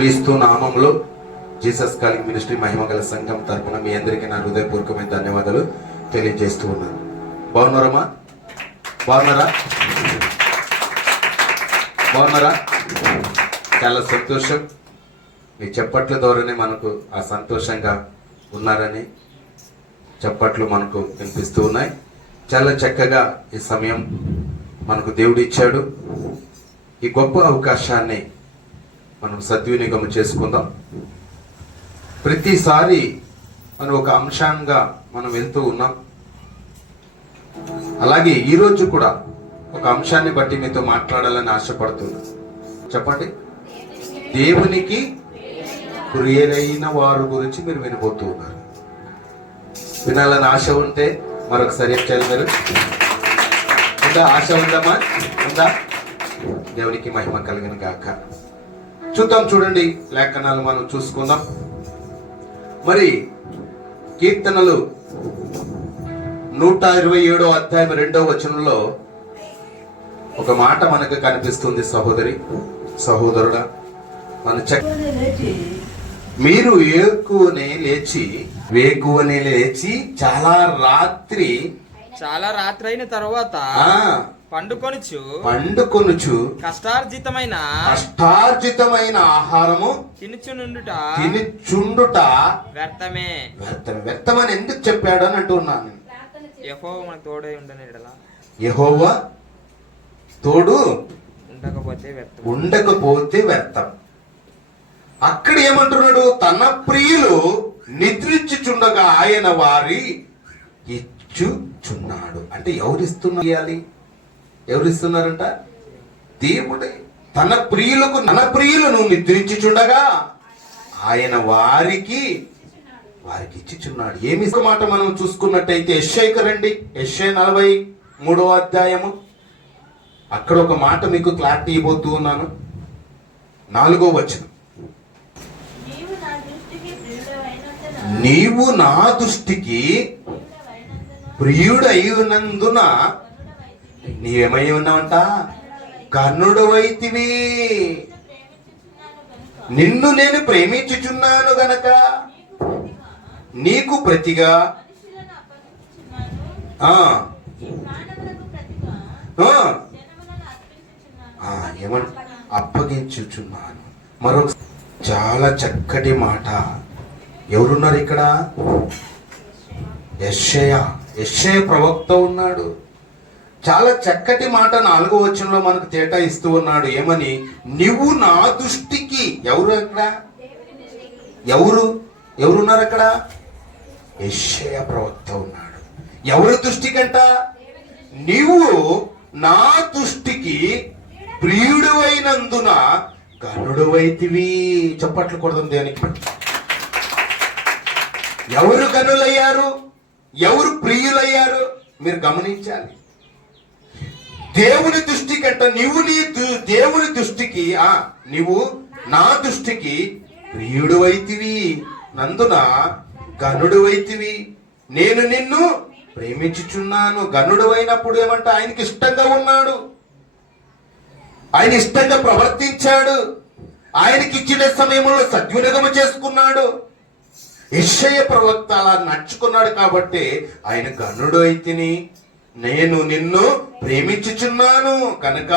క్రీస్తు నామంలో Jesus calling ministry మహిమగల సంఘం తరపున మీ అందరికీ నా హృదయపూర్వకమైన ధన్యవాదాలు తెలియజేస్తూ ఉన్నాను. బాగున్నారమ్మా బాగున్నారా? బాగున్నారా? చాలా సంతోషం. మీ చప్పట్ల ద్వారానే మనకు ఆ సంతోషంగా ఉన్నారని చప్పట్లు మనకు వినిపిస్తూ ఉన్నాయి. చాలా చక్కగా ఈ సమయం మనకు దేవుడు ఇచ్చాడు. ఈ గొప్ప అవకాశాన్ని మనం సద్వినియోగం చేసుకుందాం. ప్రతిసారి మనం ఒక అంశంగా మనం వెళ్తూ ఉన్నాం. అలాగే ఈరోజు కూడా ఒక అంశాన్ని బట్టి మీతో మాట్లాడాలని ఆశపడుతున్నా చెప్పండి. దేవునికి ప్రియరైన వారు గురించి మీరు వినబోతూ ఉన్నారు. వినాలని ఆశ ఉంటే మరొకసారి ఏం చేయాలి మీరు? ఉందా? ఆశ ఉందమ్మా ఉందా? దేవునికి మహిమ కలిగిన గాక. చూద్దాం చూడండి లేఖనాలు మనం చూసుకుందాం. మరి కీర్తనలు నూట ఇరవై ఏడో అధ్యాయం రెండో వచనంలో ఒక మాట మనకు కనిపిస్తుంది సహోదరి సహోదరుడా. మన చక్ మీరు ఏకువనే లేచి వేకువనే లేచి చాలా రాత్రి చాలా రాత్రైన తరువాత ఆ పండుకొనుచు పండుకొనుచు కష్టార్జితమైన కష్టార్జితమైన ఆహారము తినుచు నుండుట తిని చుండుట వ్యర్థమే. వ్యర్థం వ్యర్థమని ఎందుకు చెప్పాడు అని అంటున్నాను యహో మన తోడై ఉండని యెహోవా తోడు ఉండకపోతే వ్యర్థం. ఉండకపోతే వ్యర్థం. అక్కడ ఏమంటున్నాడు? తన ప్రియులు నిద్రించుచుండగా ఆయన వారి ఇచ్చుచున్నాడు. అంటే ఎవరిస్తున్నారు ఎవరిస్తున్నారంట? దేవుడే. తన ప్రియులకు తన ప్రియులను నిద్రించుచుండగా ఆయన వారికి వారికి ఇచ్చిచున్నాడు. ఏమి మాట మనం చూసుకున్నట్టయితే ఎస్ఐకి రండి. ఎస్ఐ నలభై మూడవ అధ్యాయము. అక్కడ ఒక మాట మీకు క్లారిటీ ఇవ్వబోతూ ఉన్నాను నాలుగో వచనం. నీవు నా దృష్టికి ప్రియుడవైనందున నీవు నీవేమై ఉన్నావంట? కర్ణుడు వైతివి. నిన్ను నేను ప్రేమించుచున్నాను గనక. నీకు ప్రతిగా. అప్పగించుచున్నాను ఆ. అప్పగించుచున్నాను. మరొక చాలా చక్కటి మాట. ఎవరున్నారు ఇక్కడ? యెషయ యెషయ ప్రవక్త ఉన్నాడు. చాలా చక్కటి మాట నాలుగో వచనంలో మనకు తేటా ఇస్తూ ఉన్నాడు. ఏమని? నువ్వు నా దృష్టికి ఎవరు అక్కడ ఎవరు? ఎవరున్నారు అక్కడ? యశయ ప్రవక్త ఉన్నాడు. ఎవరి దృష్టికంట? నీవు నా దృష్టికి ప్రియుడువైనందున గనుడువైతివి చప్పట్లు కొడదాం దేనికి ఎవరు గనులయ్యారు ఎవరు ప్రియులయ్యారు? మీరు గమనించాలి. దేవుని దృష్టి కంట నీవు నీ దు- దేవుని దృష్టికి ఆ నీవు నా దృష్టికి ప్రియుడు అయితివి నందున గనుడు వైతివి నేను నిన్ను ప్రేమించుచున్నాను. గనుడు అయినప్పుడు ఏమంటే? ఆయనకి ఇష్టంగా ఉన్నాడు. ఆయన ఇష్టంగా ప్రవర్తించాడు. ఆయనకి ఇచ్చిన సమయంలో సద్వినియోగం చేసుకున్నాడు. ఇషయ ప్రవక్త అలా నడుచుకున్నాడు కాబట్టి ఆయన గనుడు అయితేని నేను నిన్ను ప్రేమించుచున్నాను కనుక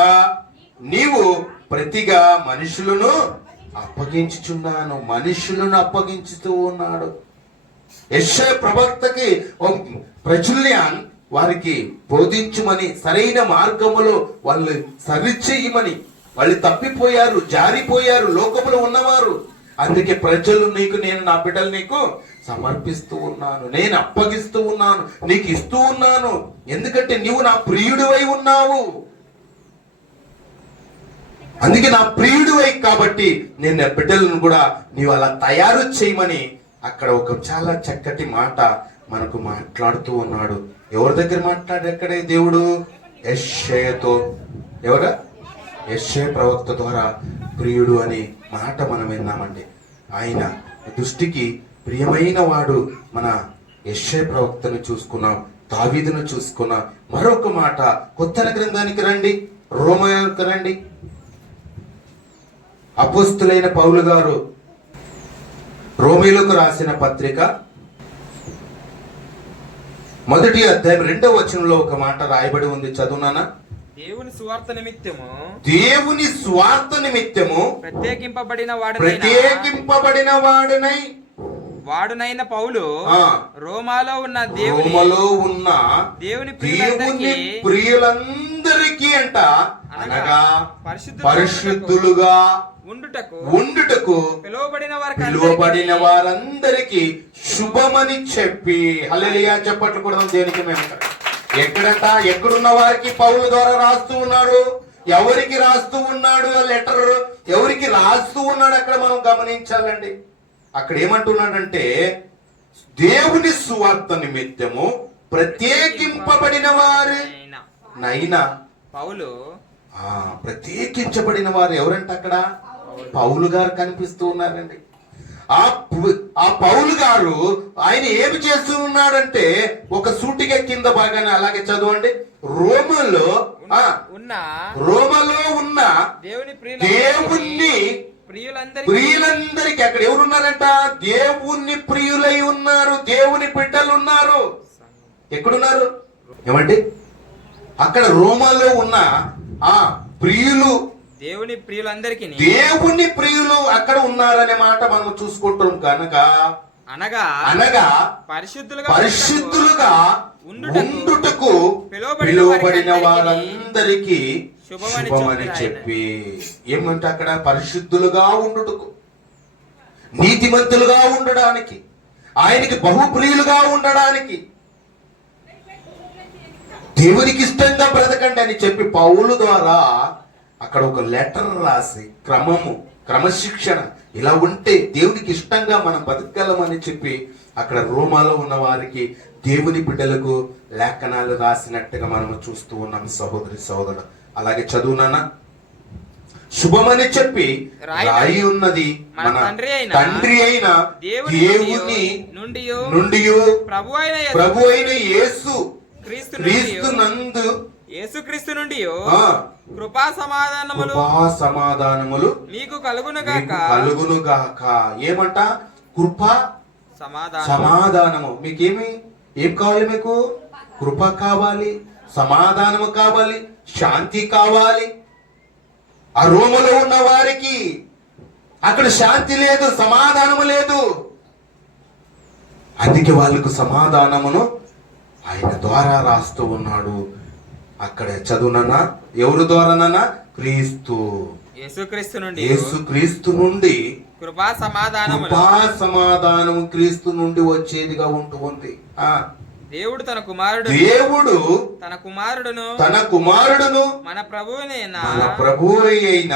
నీవు ప్రతిగా మనుషులను అప్పగించుచున్నాను మనుషులను అప్పగించుతూ ఉన్నాడు. యశ ప్రవక్తకి ప్రజల్ని వారికి బోధించుమని సరైన మార్గములో వాళ్ళు సరిచేయమని వాళ్ళు తప్పిపోయారు జారిపోయారు లోకములో ఉన్నవారు. అందుకే ప్రజలు నీకు నేను నా బిడ్డలు నీకు సమర్పిస్తూ ఉన్నాను. నేను అప్పగిస్తూ ఉన్నాను. నీకు ఇస్తూ ఉన్నాను. ఎందుకంటే నీవు నా ప్రియుడివై ఉన్నావు. అందుకే నా ప్రియుడివై కాబట్టి నేను నా బిడ్డలను కూడా నీవు అలా తయారు చేయమని అక్కడ ఒక చాలా చక్కటి మాట మనకు మాట్లాడుతూ ఉన్నాడు. ఎవరి దగ్గర మాట్లాడు ఎక్కడే దేవుడు? యశ్షయతో ఎవరా? యశ్షయ ప్రవక్త ద్వారా ప్రియుడు అనే మాట మనం విన్నామండి. ఆయన దృష్టికి ప్రియమైన వాడు మన యశ్షయ ప్రవక్తను చూసుకున్నాం దావీదును చూసుకున్నాం. మరొక మాట కొత్త గ్రంథానికి రండి రోమయానికి రండి. అపుస్తులైన పౌలు గారు రోమిలకు రాసిన పత్రిక మొదటి అధ్యాయం రెండవ వచనంలో ఒక మాట రాయబడి ఉంది. చదువునానా దేవుని సువార్త నిమిత్తము దేవుని స్వార్థ నిమిత్తము ప్రత్యేకింపబడిన వాడు ప్రత్యేకింపబడిన వాడినై వాడునైన పౌలు ఆ. రోమాలో ఉన్న దేవుని రోమలో ఉన్న దేవుని దేవుని ప్రియులందరికీ అంట అనగా పరిశుద్ధులుగా పరిశుద్ధులుగా ఉండుటకు ఉండుటకు పిలువబడిన వారికి పిలువబడిన వారందరికీ శుభమని చెప్పి. హల్లెలూయా చెప్పట్లు కూడా దేనికి మేము ఎక్కడంట? ఎక్కడున్న వారికి పౌలు ద్వారా రాస్తూ ఉన్నాడు. ఎవరికి రాస్తూ ఉన్నాడు ఆ లెటర్? ఎవరికి రాస్తూ ఉన్నాడు? అక్కడ మనం గమనించాలండి. అక్కడ ఏమంటున్నాడంటే దేవుని సువార్త నిమిత్తము ప్రత్యేకింపబడిన వారి నైనా. పౌలు. ఆ ప్రత్యేకించబడిన వారు ఎవరంట అక్కడ? పౌలు. గారు కనిపిస్తూ ఉన్నారండి. ఆ ఆ పౌలు గారు ఆయన ఏమి చేస్తూ ఉన్నాడంటే ఒక సూటిగా కింద బాగానే అలాగే చదవండి. రోమలో ఉన్న రోమలో ఉన్న దేవుని దేవుణ్ణి ప్రియులందరికీ అక్కడ ఎవరున్నారంట? దేవుణ్ణి ప్రియులై ఉన్నారు దేవుని బిడ్డలు ఉన్నారు ఎక్కడున్నారు? ఏమండి? అక్కడ రోమాలో ఉన్న ఆ ప్రియులు దేవుని ప్రియులందరికీ దేవుని ప్రియులు అక్కడ ఉన్నారనే మాట మనం చూసుకుంటాం కనుక అనగా అనగా పరిశుద్ధులుగా పరిశుద్ధులుగా ఉండుటకు పిలువబడిన వారందరికీ శుభమని చెప్పి ఏమంటే అక్కడ పరిశుద్ధులుగా ఉండుటకు నీతిమంతులుగా ఉండడానికి ఆయనకి బహుప్రియులుగా ఉండడానికి దేవునికి ఇష్టంగా బ్రతకండి అని చెప్పి పౌలు ద్వారా అక్కడ ఒక లెటర్ రాసి క్రమము క్రమశిక్షణ ఇలా ఉంటే దేవునికి ఇష్టంగా మనం బతకగలమని చెప్పి అక్కడ రోమాలో ఉన్న వారికి దేవుని బిడ్డలకు లేఖనాలు రాసినట్టుగా మనం చూస్తూ ఉన్నాం సహోదరి సహోదరుడు అలాగే చదువునానా శుభమని చెప్పి రాయి ఉన్నది మన తండ్రి అయిన దేవుని నుండి ప్రభు అయిన యేసు- ప్రభు అయిన యేసు క్రీస్తు నందు యేసుక్రీస్తు నుండి కృపా సమాధానములు సమాధానములు మీకు కలుగును గాక. కలుగును గాక. ఏమంట? కృప సమాధానం. సమాధానము. మీకేమి? ఏం కావాలి మీకు? కృప కావాలి సమాధానము కావాలి. శాంతి కావాలి. ఆ రోమలో ఉన్న వారికి అక్కడ శాంతి లేదు సమాధానము లేదు. అందుకే వాళ్ళకు సమాధానమును ఆయన ద్వారా రాస్తూ ఉన్నాడు. అక్కడ చదువునన్నా ఎవరు ద్వారానన్నా? క్రీస్తు. యేసుక్రీస్తు నుండి. యేసు క్రీస్తు నుండి. కృపా సమాధానములు. కృపా సమాధానం క్రీస్తు నుండి వచ్చేదిగా ఉంటూ ఉంది. ఆ దేవుడు తన కుమారుడు దేవుడు తన కుమారుడును తన కుమారుడును మన ప్రభువునైన మన అయిన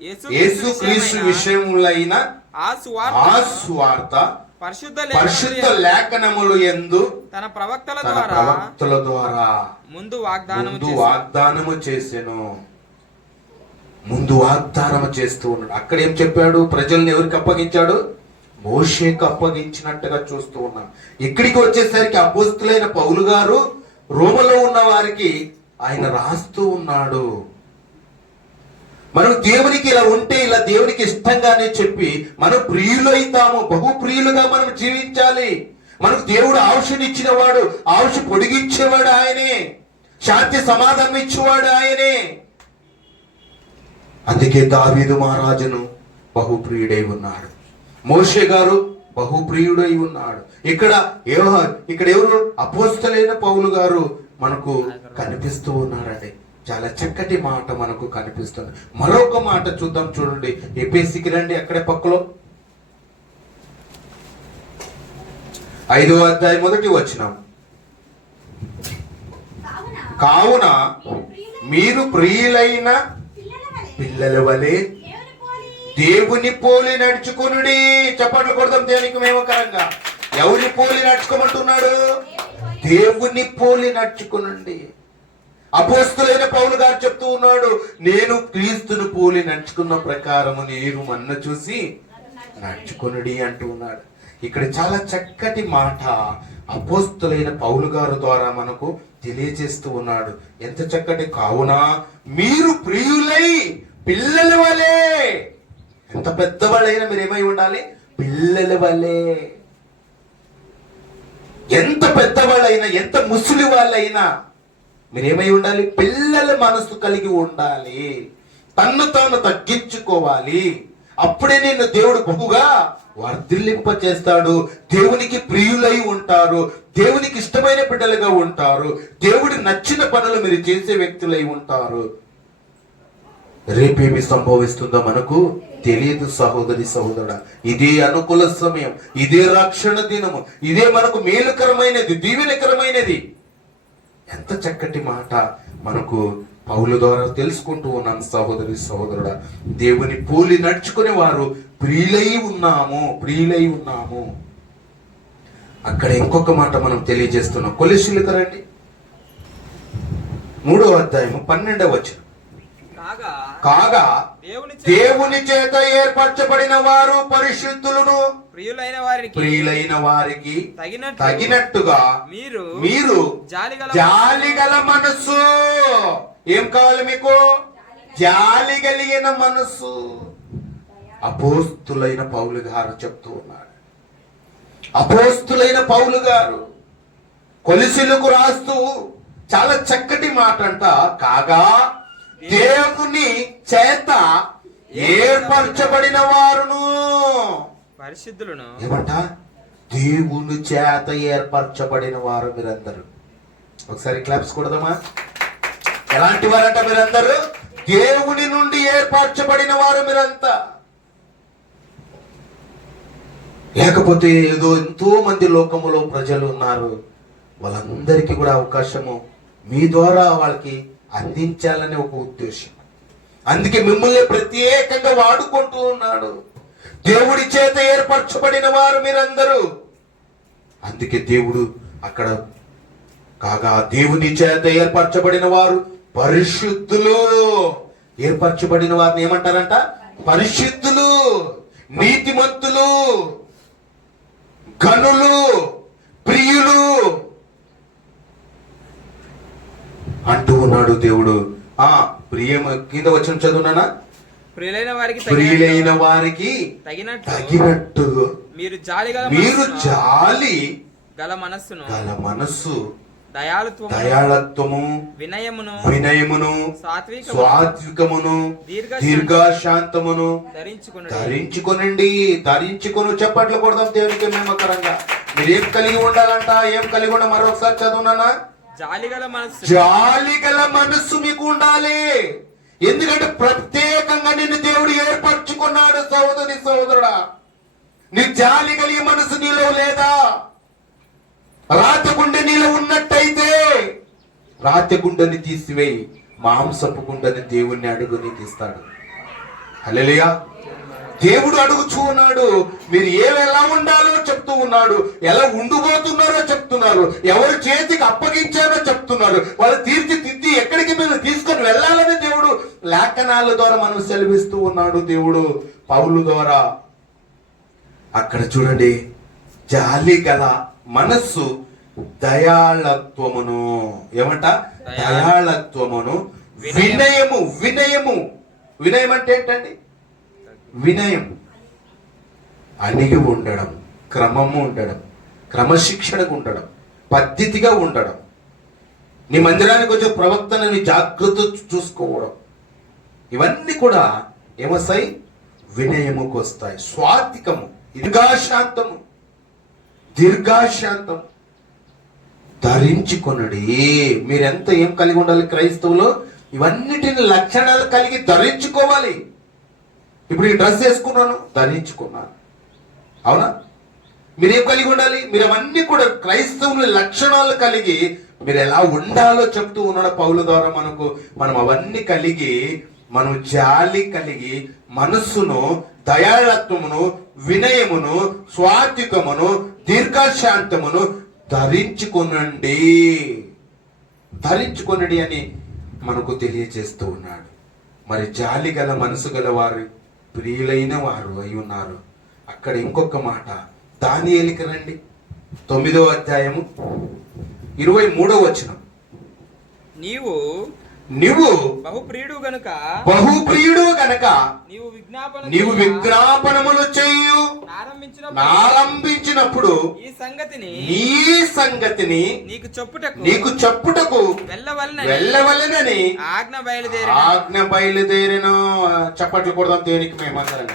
యేసుక్రీస్తు విషయమైన విషయములైన ఆ ఆ సువార్త స్వార్థ పరిశుద్ధ పరిశుద్ధ లేఖనములు ఎందు తన ప్రవక్తల ద్వారా ప్రవక్తల ద్వారా ముందు చేసి వాగ్దానము చేసెను ముందు వాగ్దానము చేస్తూ ఉన్నాడు. అక్కడ ఏం చెప్పాడు? ప్రజల్ని ఎవరికి అప్పగించాడు? మోషేకు అప్పగించినట్టుగా చూస్తూ ఉన్నాం. ఇక్కడికి వచ్చేసరికి అపోస్తులైన పౌలు గారు రోమలో ఉన్న వారికి ఆయన రాస్తూ ఉన్నాడు. మనం దేవునికి ఇలా ఉంటే ఇలా దేవునికి ఇష్టంగానే చెప్పి మనం ప్రియులైతాము బహు ప్రియులుగా మనం జీవించాలి. మనకు దేవుడు ఆవుషని ఇచ్చినవాడు ఆవుష పొడిగించేవాడు ఆయనే. శాంతి సమాధానం ఇచ్చేవాడు ఆయనే. అందుకే దావీదు మహారాజును బహుప్రియుడై ఉన్నాడు. మోషే గారు బహుప్రియుడై ఉన్నాడు. ఇక్కడ ఏవో ఇక్కడ ఎవరు? అపోస్తలైన పౌలు గారు మనకు కనిపిస్తూ ఉన్నారండి చాలా చక్కటి మాట మనకు కనిపిస్తుంది. మరొక మాట చూద్దాం చూడండి. ఎపేసికి రండి అక్కడే పక్కలో. ఐదో అధ్యాయం మొదటి వచ్చినాం కావున మీరు ప్రియులైన పిల్లల వలె దేవుని పోలి నడుచుకునుడి. చెప్పండి కొడదాం దేనికి మేమకరంగా ఎవరిని పోలి నడుచుకోమంటున్నాడు? దేవుని పోలి నడుచుకునండి. అపోస్తులైన పౌలు గారు చెప్తూ ఉన్నాడు నేను క్రీస్తును పోలి నడుచుకున్న ప్రకారము నేను మన్న చూసి నడుచుకునుడి అంటూ ఉన్నాడు. ఇక్కడ చాలా చక్కటి మాట అపోస్తులైన పౌలు గారు ద్వారా మనకు తెలియజేస్తూ ఉన్నాడు. ఎంత చక్కటి కావున మీరు ప్రియులై పిల్లల వలే ఎంత పెద్దవాళ్ళైనా మీరు ఏమై ఉండాలి? పిల్లల వల్లే. ఎంత పెద్దవాళ్ళైనా ఎంత ముసలి వాళ్ళైనా మీరేమై ఉండాలి? పిల్లల మనసు కలిగి ఉండాలి. తన్ను తాను తగ్గించుకోవాలి. అప్పుడే నేను దేవుడు బహుగా వర్ధిల్లింప చేస్తాడు దేవునికి ప్రియులై ఉంటారు. దేవునికి ఇష్టమైన బిడ్డలుగా ఉంటారు. దేవుడి నచ్చిన పనులు మీరు చేసే వ్యక్తులై ఉంటారు. రేపేమి సంభవిస్తుందో మనకు తెలియదు సహోదరి సహోదరుడా. ఇదే అనుకూల సమయం ఇదే రక్షణ దినము ఇదే మనకు మేలుకరమైనది దీవెనకరమైనది. ఎంత చక్కటి మాట మనకు పౌల ద్వారా తెలుసుకుంటూ ఉన్నాం సహోదరి సహోదరుడ. దేవుని పోలి నడుచుకునే వారు ప్రియులై ఉన్నాము ప్రియులై ఉన్నాము. అక్కడ ఇంకొక మాట మనం తెలియజేస్తున్నాం. కొలిశీలు రండి. మూడో అధ్యాయము పన్నెండవ వచ్చిన కాగా దేవుని చేత ఏర్పరచబడిన వారు పరిశుద్ధులను ప్రియులైన వారికి ప్రియులైన వారికి తగినట్టు తగినట్టుగా మీరు మీరు జాలిగల మనస్సు. ఏం కావాలి మీకు? జాలి కలిగిన మనస్సు. అపోస్తులైన పౌలు గారు చెప్తూ ఉన్నాడు అపోస్తులైన పౌలు గారు కొలిసిలకు రాస్తూ చాలా చక్కటి మాట అంట కాగా దేవుని చేత ఏర్పరచబడిన వారును. పరిశుద్ధులను ఏమంట? దేవుని చేత ఏర్పరచబడిన వారు మీరందరూ. ఒకసారి క్లాప్స్ కొడదామా? ఎలాంటి వారంట మీరందరూ? దేవుని నుండి ఏర్పరచబడిన వారు మీరంతా. లేకపోతే ఏదో ఎంతో మంది లోకములో ప్రజలు ఉన్నారు. వాళ్ళందరికీ కూడా అవకాశము. మీ ద్వారా వాళ్ళకి అందించాలనే ఒక ఉద్దేశం. అందుకే మిమ్మల్ని ప్రత్యేకంగా వాడుకుంటూ ఉన్నాడు. దేవుడి చేత ఏర్పరచబడిన వారు మీరందరూ. అందుకే దేవుడు అక్కడ కాగా దేవుని చేత ఏర్పరచబడిన వారు పరిశుద్ధులు. ఏర్పరచబడిన వారిని ఏమంటారంట? పరిశుద్ధులు నీతిమంతులు గనులు ప్రియులు అంటూ ఉన్నాడు దేవుడు. ఆ ప్రియం కింద వచ్చిన చదువునానా ప్రియులైన వారికి ప్రియులైన వారికి తగినట్టు తగినట్టు మీరు జాలిగల మీరు జాలి గల మనస్సును గల మనస్సు దయాళుత్వము దయాళత్వము వినయమును వినయమును సాత్వికము స్వాత్వికమును దీర్ఘ దీర్ఘశాంతమును ధరించుకుని ధరించుకొనండి ధరించుకొని చెప్పట్లు కొడదాం దేవునికి మేమకరంగా. మీరు ఏం కలిగి ఉండాలంట? ఏం కలిగి ఉండ? మరొకసారి చదువునానా జాలిగల మనస్సు. మనస్సు మీకు ఉండాలి ఎందుకంటే ప్రత్యేకంగా నిన్ను దేవుడు ఏర్పరచుకున్నాడు సహోదరి సహోదరుడా. నీ జాలి కలిగే మనసు నీలో లేదా? రాతగుండె నీలో ఉన్నట్టయితే రాతగుండెని తీసివేయి మాంసపు గుండెని దేవుణ్ణి అడుగు నీకు ఇస్తాడు హల్లెలూయా. దేవుడు అడుగుచూ ఉన్నాడు మీరు ఏవి ఎలా ఉండాలో చెప్తూ ఉన్నాడు ఎలా ఉండిపోతున్నారో చెప్తున్నారు ఎవరి చేతికి అప్పగించారో చెప్తున్నారు వాళ్ళు తీర్చిదిద్ది ఎక్కడికి మీరు తీసుకొని వెళ్ళాలని దేవుడు లేఖనాల ద్వారా మనం సెలవిస్తూ ఉన్నాడు దేవుడు పౌలు ద్వారా. అక్కడ చూడండి జాలి గల మనస్సు దయాళత్వమును ఏమంట? దయాళత్వమును వినయము. వినయము వినయం అంటే ఏంటండి? వినయం. అణిగి ఉండడం క్రమము ఉండడం క్రమశిక్షణకు ఉండడం పద్ధతిగా ఉండడం. నీ మందిరానికి వచ్చే ప్రవక్తనని జాగ్రత్త చూసుకోవడం. ఇవన్నీ కూడా ఏమొస్తాయి? వినయముకు వస్తాయి. స్వాతికము దీర్ఘాశాంతము దీర్ఘాశాంతం ధరించుకొనడి. మీరెంత ఏం కలిగి ఉండాలి క్రైస్తవులు? ఇవన్నిటిని లక్షణాలు కలిగి ధరించుకోవాలి. ఇప్పుడు ఈ డ్రెస్ వేసుకున్నాను ధరించుకున్నాను. అవునా? మీరేం కలిగి ఉండాలి? మీరు అవన్నీ కూడా క్రైస్తవుల లక్షణాలు కలిగి మీరు ఎలా ఉండాలో చెప్తూ ఉన్నాడు పౌల ద్వారా మనకు. మనం అవన్నీ కలిగి మనం జాలి కలిగి మనస్సును దయాళత్వమును వినయమును స్వాత్వికమును దీర్ఘశాంతమును ధరించుకొనండి. ధరించుకొనండి అని మనకు తెలియజేస్తూ ఉన్నాడు. మరి జాలి గల మనసు గల వారు ప్రియులైన వారు అయి ఉన్నారు. అక్కడ ఇంకొక మాట. దానియేలికి రండి. తొమ్మిదో అధ్యాయము ఇరవై మూడో వచనం. నీవు నీవు బహుప్రియుడు గనుక బహుప్రియుడు గనక నీవు విజ్ఞాపన నీవు విజ్ఞాపనములు చేయు ప్రారంభించినప్పుడు ఈ సంగతిని నీ సంగతిని నీకు చెప్పుటకు నీకు చెప్పుటకు వెళ్ళవలనని వెళ్ళవలెనని ఆజ్ఞ బయలుదేరి ఆజ్ఞ బయలుదేరిను చప్పట్లు కొడదాం దేనికి మేమందరం.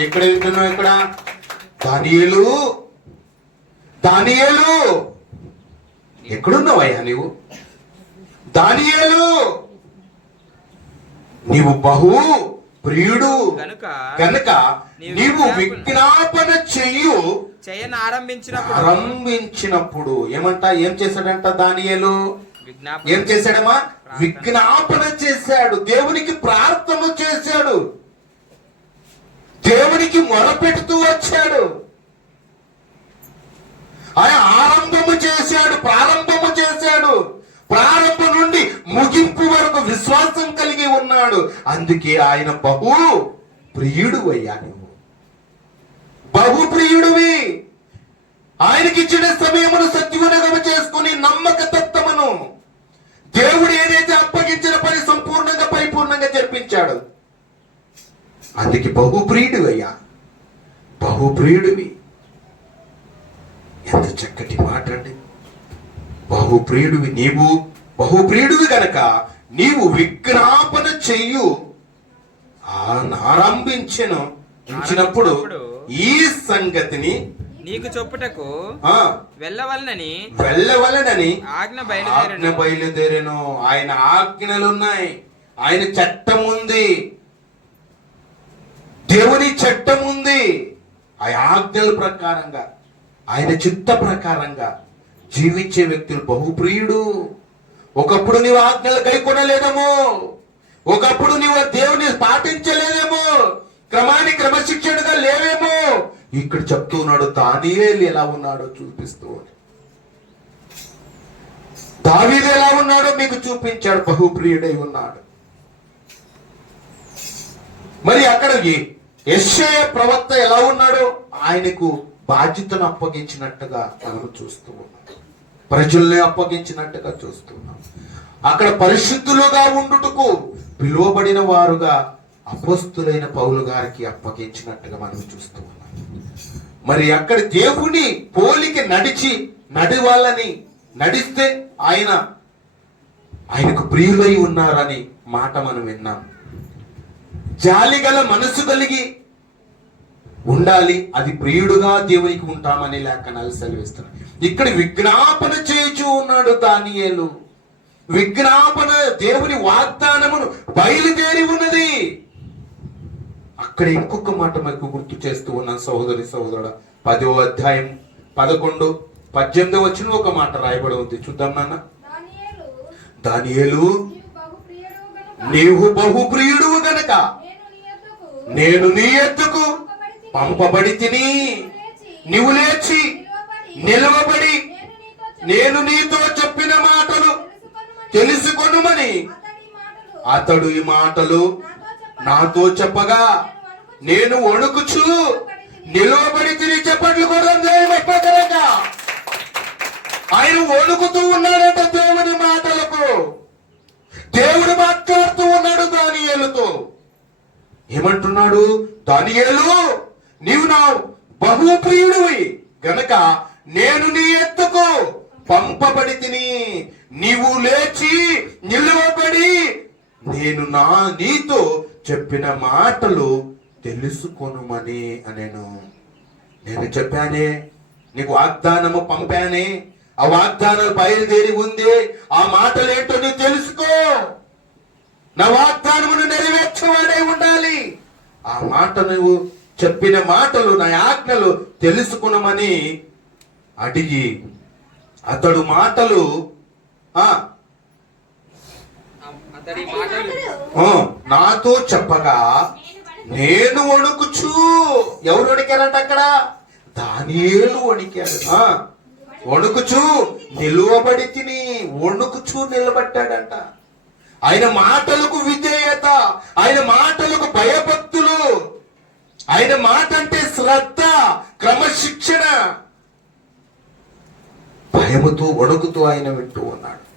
ఎక్కడ వెళ్తున్నావు ఇక్కడ? దానియేలు దానియేలు. ఎక్కడున్నావయ్యా నీవు? దానియేలు. నీవు బహు ప్రియుడు. కనుక నీవు విజ్ఞాపన చెయ్యు. చేయను ఆరంభించినప్పుడు. ఆరంభించినప్పుడు. ఏమంట? ఏం చేశాడంట దానియేలు? ఏం చేశాడమ్మా? విజ్ఞాపన చేశాడు. దేవునికి ప్రార్థన చేశాడు. దేవునికి మొరపెడుతూ వచ్చాడు. ఆయన ఆరంభము చేశాడు ప్రారంభము చేశాడు. ప్రారంభం నుండి ముగింపు వరకు విశ్వాసం ఉన్నాడు అందుకే ఆయన బహు ప్రియుడు అయ్యా నువ్వు. బహు ప్రియుడివి. ఆయనకిచ్చిన సమయమును సత్యమునగమ చేసుకుని నమ్మక తత్వమును దేవుడు ఏదైతే అప్పగించిన పని సంపూర్ణంగా పరిపూర్ణంగా జరిపించాడు. అందుకే బహుప్రియుడు అయ్యా బహుప్రియుడివి ఎంత చక్కటి మాట అండి బహుప్రియుడివి నీవు. బహుప్రియుడివి గనక నీవు విజ్ఞాపన చెయ్యు. ఆరంభించను ఉంచినప్పుడు ఈ సంగతిని నీకు చెప్పుటకు వెళ్ళవలనని వెళ్ళవలనని ఆజ్ఞ ఆజ్ఞ బయలుదేరను. బయలుదేరెను ఆయన ఆజ్ఞలు ఉన్నాయి ఆయన చట్టం ఉంది దేవుని చట్టం ఉంది ఆ ఆజ్ఞల ప్రకారంగా ఆయన చిత్త ప్రకారంగా జీవించే వ్యక్తులు బహుప్రియుడు. ఒకప్పుడు నీవు ఆజ్ఞలు కైకొనలేదేమో. ఒకప్పుడు నీవు దేవుని పాటించలేదేమో. క్రమాన్ని క్రమశిక్షణగా లేవేమో. ఇక్కడ చెప్తూ ఉన్నాడు దానియేలు ఎలా ఉన్నాడో చూపిస్తూ ఉన్నాడు. దావీదు ఎలా ఉన్నాడో మీకు చూపించాడు బహుప్రియుడై ఉన్నాడు. మరి అక్కడ యశ్య ప్రవక్త ఎలా ఉన్నాడో ఆయనకు బాధ్యతను అప్పగించినట్టుగా మనం చూస్తూ ఉన్నాం ప్రజల్ని అప్పగించినట్టుగా చూస్తున్నాం అక్కడ పరిశుద్ధులుగా ఉండుటకు పిలువబడిన వారుగా అపస్తులైన పౌలు గారికి అప్పగించినట్టుగా మనం చూస్తూ ఉన్నాం. మరి అక్కడ దేవుని పోలికి నడిచి నడివాళ్ళని నడిస్తే ఆయన ఆయనకు ప్రియులై ఉన్నారని మాట మనం విన్నాం. జాలి గల మనసు కలిగి ఉండాలి అది ప్రియుడుగా దేవునికి ఉంటామని లేఖనాలు సెలవిస్తున్నాయి. ఇక్కడ విజ్ఞాపన చేయుచు ఉన్నాడు దానియేలు. విజ్ఞాపన దేవుని వాగ్దానమును బయలుదేరి ఉన్నది. అక్కడ ఇంకొక మాట మనకు గుర్తు చేస్తూ ఉన్నాను సహోదరి సహోదరుడ పదో అధ్యాయం పదకొండు పద్దెనిమిది వచ్చిన ఒక మాట రాయబడి ఉంది. చూద్దాం నాన్న. దానియేలు నీవు నీవు బహుప్రియుడు గనక నేను నీ ఎద్దుకు పంపబడి తిని నీవు లేచి నిలవబడి నేను నీతో నేను నీతో చెప్పిన మాటలు తెలుసుకొనుమని తెలుసుకొనుమని అతడు ఈ మాటలు నాతో చెప్పగా నేను వణుకుచు నిలవబడి తిని చెప్పట్లు కూడా చెప్పగలగా ఆయన వణుకుతూ ఉన్నాడంట దేవుని మాటలకు. దేవుడు మాట్లాడుతూ ఉన్నాడు దానియేలుతో. ఏమంటున్నాడు? దానియేలు నీవు నా బహుప్రియుడివి. గనక నేను నీ ఎత్తుకు పంపబడి తిని నీవు లేచి నిలువబడి నేను నా నీతో చెప్పిన మాటలు తెలుసుకొనుమని అనేను. నేను చెప్పానే నీకు వాగ్దానము పంపానే ఆ వాగ్దానాలు బయలుదేరి ఉంది ఆ మాటలు ఏంటో నువ్వు తెలుసుకో. నా వాగ్దానమును నెరవేర్చేవాడే ఉండాలి. ఆ మాట నువ్వు చెప్పిన మాటలు నా ఆజ్ఞలు తెలుసుకునమని అడిగి అతడు మాటలు మాటలు ఆ, నాతో చెప్పగా నేను వణుకుచు. ఎవరు వణికారట అక్కడ? దానియేలు వణికాడు వణుకుచు నిలువబడి తిని వణుకుచు నిలబడ్డాడంట. ఆయన మాటలకు విధేయత ఆయన మాటలకు భయభక్తులు. ఆయన మాట అంటే శ్రద్ధ క్రమశిక్షణ. భయముతో వణుకుతూ ఆయన వింటూ ఉన్నాడు.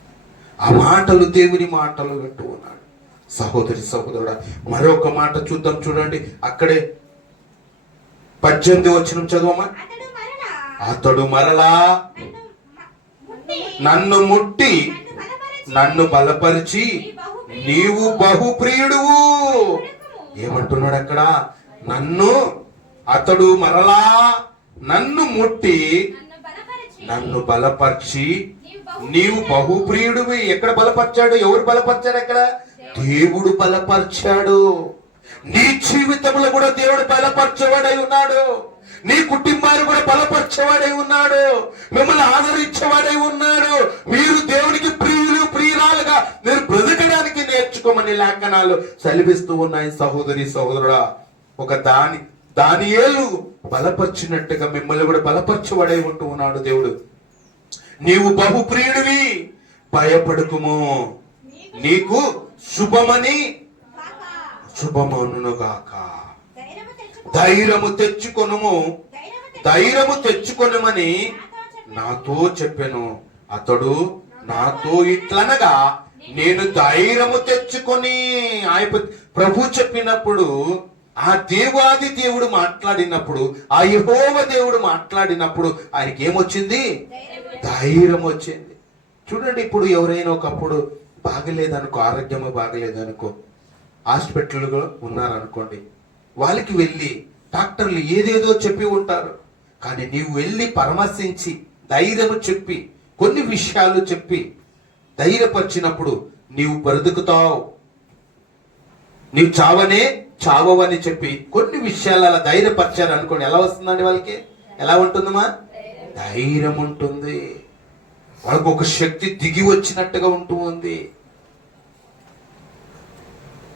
ఆ మాటలు దేవుని మాటలు వింటూ ఉన్నాడు. సహోదరి సహోదరుడా మరొక మాట చూద్దాం చూడండి. అక్కడే పద్దెనిమిది వచ్చిన చదవమా? అతడు మరలా. అతడు మరలా నన్ను ముట్టి నన్ను బలపరిచి నీవు బహుప్రియుడువు. ఏమంటున్నాడు అక్కడ? నన్ను అతడు మరలా నన్ను ముట్టి నన్ను బలపరిచి నీవు బహు బహుప్రియుడివి. ఎక్కడ బలపరిచాడు? ఎవరు బలపరిచాడు ఎక్కడ దేవుడు బలపరిచాడు. నీ జీవితంలో కూడా దేవుడు బలపరిచేవాడై ఉన్నాడు. నీ కుటుంబాన్ని కూడా బలపరిచేవాడై ఉన్నాడు. మిమ్మల్ని ఆదరించేవాడై ఉన్నాడు. మీరు దేవునికి ప్రియులు ప్రియురాలుగా మీరు బ్రతకడానికి నేర్చుకోమని లేఖనాలు సెలవిస్తూ ఉన్నాయి సహోదరి సహోదరుడా. ఒక దాని దాని ఏలు బలపరిచినట్టుగా మిమ్మల్ని కూడా బలపరచబడై ఉంటూ ఉన్నాడు దేవుడు. నీవు బహుప్రియుడివి. భయపడుకుము. నీకు శుభమని. కాక శుభమనుగాక ధైర్యము తెచ్చుకొనుము. ధైర్యము తెచ్చుకొనుమని నాతో చెప్పాను. అతడు నాతో ఇట్లనగా నేను ధైర్యము తెచ్చుకొని ఆయన ప్రభు చెప్పినప్పుడు ఆ దేవాది దేవుడు మాట్లాడినప్పుడు ఆ యహోవ దేవుడు మాట్లాడినప్పుడు ఆయనకి ఏమొచ్చింది ధైర్యం వచ్చింది. చూడండి ఇప్పుడు ఎవరైనా ఒకప్పుడు బాగలేదనుకో ఆరోగ్యము బాగలేదనుకో హాస్పిటల్లో ఉన్నారనుకోండి వాళ్ళకి వెళ్ళి డాక్టర్లు ఏదేదో చెప్పి ఉంటారు. కానీ నీవు వెళ్ళి పరామర్శించి ధైర్యము చెప్పి కొన్ని విషయాలు చెప్పి ధైర్యపరిచినప్పుడు నీవు బ్రతుకుతావు. నీవు చావనే చావవని చెప్పి కొన్ని విషయాలు అలా ధైర్యపరిచారు అనుకోండి ఎలా వస్తుందండి వాళ్ళకి? ఎలా ఉంటుందమ్మా? ధైర్యం ఉంటుంది. వాళ్ళకు ఒక శక్తి దిగి వచ్చినట్టుగా ఉంటూ ఉంది.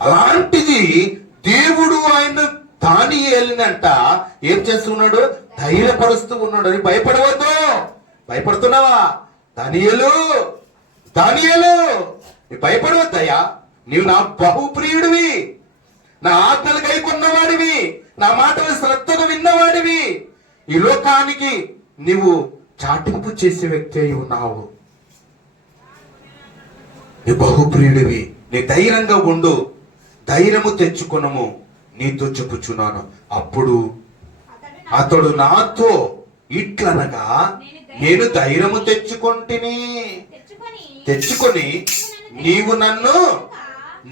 అలాంటిది దేవుడు ఆయన దాని వెళ్ళినంట ఏం చేస్తున్నాడు? ధైర్యపరుస్తూ ఉన్నాడు. అని భయపడవద్దు. భయపడుతున్నావా? దానియలు దానియలు. నీ భయపడవద్దయ్యా. నీవు నా బహుప్రియుడివి. నా ఆత్మలు కైకున్నవాడివి నా మాటలు శ్రద్ధగా విన్నవాడివి. ఈ లోకానికి నీవు చాటింపు చేసే వ్యక్తి అయి ఉన్నావు. నీ బహుప్రియుడివి నీ ధైర్యంగా ఉండు. ధైర్యము తెచ్చుకొనము నీతో చెప్పుచున్నాను. అప్పుడు అతడు నాతో ఇట్లనగా నేను ధైర్యము తెచ్చుకొంటిని. తెచ్చుకొని నీవు నన్ను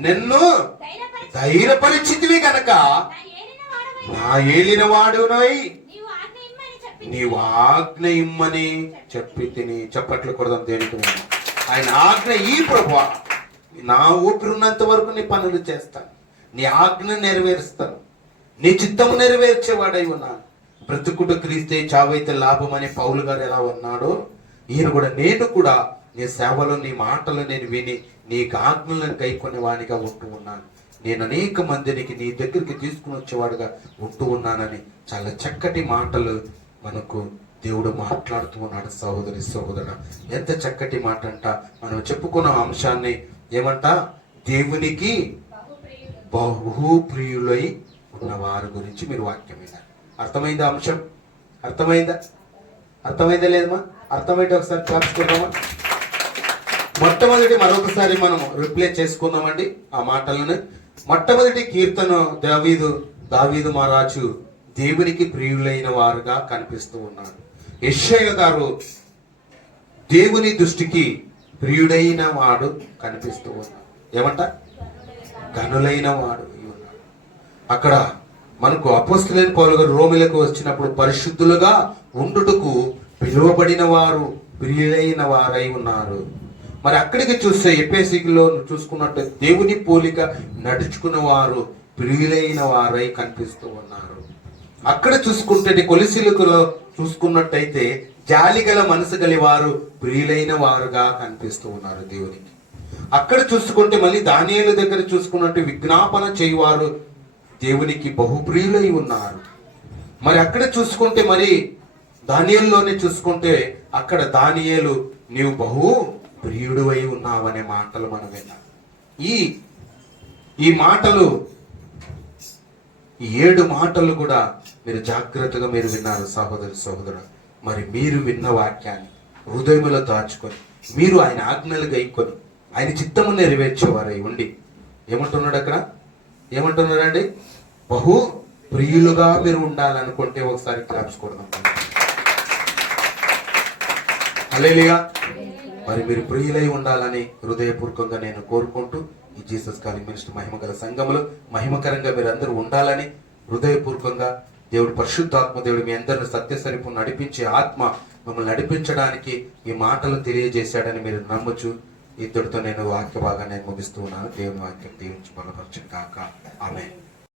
నిన్ను ధైర్యపరిచి ధైర్యపరిచితివి గనక నా ఏలిన వాడునై నీవు ఆజ్ఞ ఇమ్మని చెప్పి నీవు ఆజ్ఞ ఇమ్మని చెప్పి తిని చెప్పట్లు కొడదాం దేనికి నేను. ఆయన ఆజ్ఞ ఈ ప్రభు నా ఊపిరినంత వరకు నీ పనులు చేస్తాను. నీ ఆజ్ఞ నెరవేరుస్తాను. నీ చిత్తము నెరవేర్చేవాడై ఉన్నాను. బ్రతుకుడు క్రీస్తే చావైతే లాభం అని పౌలు గారు ఎలా ఉన్నాడో ఈయన కూడా నేను కూడా నీ సేవలో నీ మాటలు నేను విని నీ ఆజ్ఞలను కైకొనే వాడిగా ఉంటూ ఉన్నాను. నేను అనేక మందినికి నీ దగ్గరికి తీసుకుని వచ్చేవాడుగా ఉంటూ ఉన్నానని చాలా చక్కటి మాటలు మనకు దేవుడు మాట్లాడుతూ ఉన్నాడు సహోదరి సహోదర ఎంత చక్కటి మాట అంట మనం చెప్పుకున్న అంశాన్ని ఏమంట? దేవునికి బహుప్రియులై ఉన్న వారి గురించి మీరు వాక్యం విన్నారు అర్థమైందా అంశం? అర్థమైందా? అర్థమైందా లేదమ్మా? అర్థమైతే ఒకసారి క్లాప్చుకుందామా మొట్టమొదటి మరొకసారి మనం రిప్లై చేసుకుందామండి ఆ మాటలను. మొట్టమొదటి కీర్తన దావీదు దావీదు మహారాజు దేవునికి ప్రియులైన వారుగా కనిపిస్తూ ఉన్నారు యెషయా గారు దేవుని దృష్టికి ప్రియుడైన వాడు కనిపిస్తూ ఉన్నాడు. ఏమంట? గనులైన వాడు ఉన్నాడు. అక్కడ మనకు అపోస్తులైన పౌలుగారు రోమిలకు వచ్చినప్పుడు పరిశుద్ధులుగా ఉండుటకు పిలువబడిన వారు ప్రియులైన వారై ఉన్నారు. మరి అక్కడికి చూస్తే ఎపేసిలో చూసుకున్నట్టు దేవుని పోలిక నడుచుకున్న వారు ప్రియులైన వారై కనిపిస్తూ ఉన్నారు. అక్కడ చూసుకుంటే కొలిసిలుకులో చూసుకున్నట్టయితే జాలి గల మనసు గలి వారు ప్రియులైన వారుగా కనిపిస్తూ ఉన్నారు దేవునికి. అక్కడ చూసుకుంటే మళ్ళీ దానియాల దగ్గర చూసుకున్నట్టు విజ్ఞాపన చేయువారు దేవునికి బహుప్రియులై ఉన్నారు. మరి అక్కడ చూసుకుంటే మరి దానియల్లోనే చూసుకుంటే అక్కడ దానియేలు నీవు బహు ప్రియుడు అయి ఉన్నావనే మాటలు మనం విన్నాం. ఈ ఈ మాటలు ఈ ఏడు మాటలు కూడా మీరు జాగ్రత్తగా మీరు విన్నారు సహోదరు సహోదరు మరి మీరు విన్న వాక్యాన్ని హృదయములో దాచుకొని మీరు ఆయన ఆజ్ఞలు గైకొని ఆయన చిత్తము నెరవేర్చేవారై ఉండి. ఏమంటున్నాడు అక్కడ? ఏమంటున్నారండి బహు ప్రియులుగా మీరు ఉండాలనుకుంటే ఒకసారి క్లాప్స్ కొడదాం. హల్లెలూయా. మరి మీరు ప్రియులై ఉండాలని హృదయపూర్వకంగా నేను కోరుకుంటూ ఈ జీసస్ కాలి మినిస్టర్ మహిమగల సంఘములో మహిమకరంగా మీరు అందరూ ఉండాలని హృదయపూర్వకంగా దేవుడు పరిశుద్ధాత్మ దేవుడు మీ అందరిని సత్యసరిపు నడిపించే ఆత్మ మిమ్మల్ని నడిపించడానికి ఈ మాటలు తెలియజేశాడని మీరు నమ్మచ్చు. ఇద్దరితో నేను వాక్య భాగాన్ని ముగిస్తూ ఉన్నాను. దేవుని వాక్యం దీవించి బలపరచు కాక ఆమె